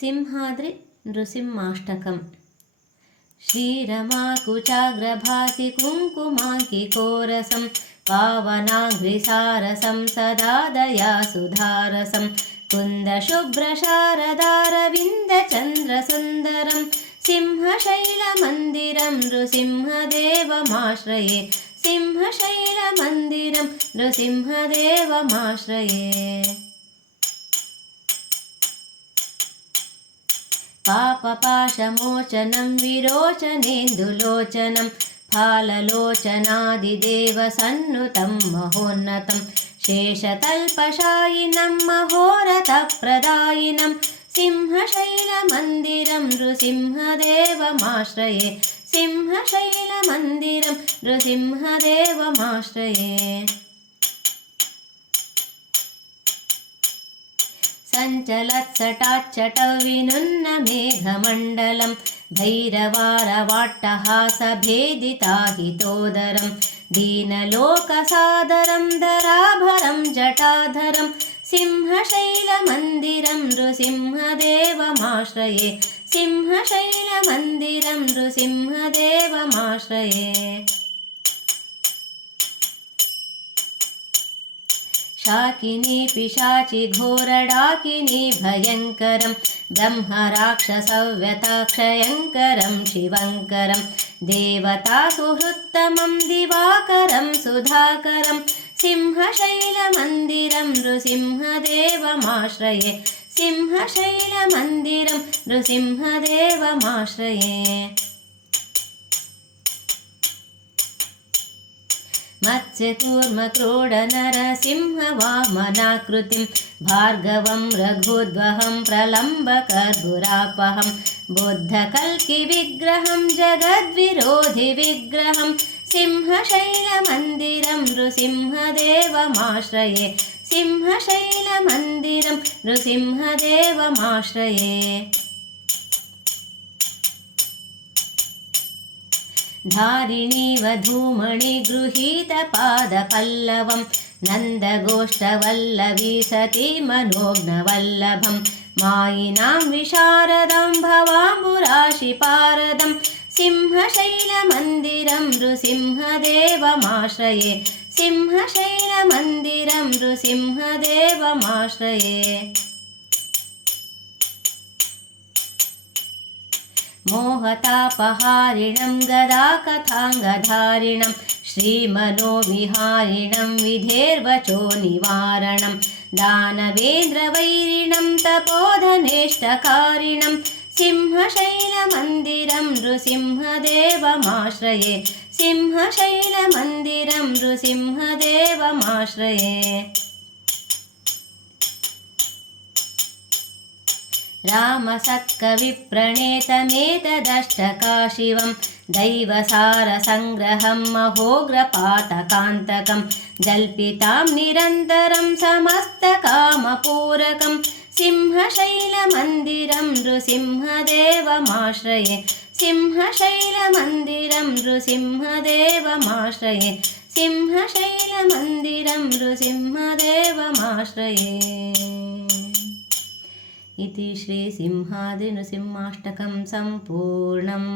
सिंहाद्रि नृसिंहाष्टकं श्रीरमाकुचाग्रभासि कुङ्कुमाकिकोरसं पावनाघ्रिसारसं सदा दयासुधारसं कुन्दशुभ्रशारदारविन्दचन्द्रसुन्दरं सिंहशैलमन्दिरं नृसिंहदेवमाश्रये। सिंहशैलमन्दिरं नृसिंहदेवमाश्रये। पापपाशमोचनं विरोचनेन्दुलोचनं फाललोचनादिदेवसन्नुतं महोन्नतं शेषतल्पशायिनं महोरथप्रदायिनं सिंहशैलमन्दिरं नृसिंहदेवमाश्रये सिंहशैलमन्दिरं नृसिंहदेवमाश्रये सञ्चलत्सटाच्चटविनुन्नमेघमण्डलं भैरवारवाट्टहासभेदिताहितोदरं दीनलोकसादरं दराभरं जटाधरं सिंहशैलमन्दिरं नृसिंहदेवमाश्रये सिंहशैलमन्दिरं नृसिंहदेवमाश्रये शाकिनी पिशाचि घोरडाकिनी भयङ्करं ब्रह्मराक्षसव्यताक्षयङ्करं शिवङ्करं देवतासुहृत्तमं दिवाकरं सुधाकरं सिंहशैलमन्दिरं नृसिंहदेवमाश्रये सिंहशैलमन्दिरं नृसिंहदेवमाश्रये मत्स्यकूर्मक्रोडनरसिंहवामनाकृतिं भार्गवं रघुद्वहं प्रलम्बकर्पुरापहं बुद्धकल्किविग्रहं जगद्विरोधिविग्रहं सिंहशैलमन्दिरं नृसिंहदेवमाश्रये सिंहशैलमन्दिरं नृसिंहदेवमाश्रये धारिणीवधूमणिगृहीतपादपल्लवं नन्दगोष्ठवल्लवी सती मनोज्ञवल्लभं मायिनां विशारदं भवाम्बुराशिपारदं सिंहशैलमन्दिरं नृसिंहदेवमाश्रये सिंहशैलमन्दिरं नृसिंहदेवमाश्रये मोहतापहारिणं गदाकथाङ्गधारिणं श्रीमनोविहारिणं विधेर्वचो निवारणं दानवेन्द्रवैरिणं तपोधनेष्टकारिणं सिंहशैलमन्दिरं नृसिंहदेवमाश्रये सिंहशैलमन्दिरं नृसिंहदेवमाश्रये रामसत्कविप्रणेतमेतदष्टकाशिवं दैवसारसङ्ग्रहं महोग्रपातकान्तकं जल्पितां निरन्तरं समस्तकामपूरकं सिंहशैलमन्दिरं नृसिंहदेवमाश्रये सिंहशैलमन्दिरं नृसिंहदेवमाश्रये सिंहशैलमन्दिरं नृसिंहदेवमाश्रये इति श्रीसिंहादिनृसिंहाष्टकं सम्पूर्णम्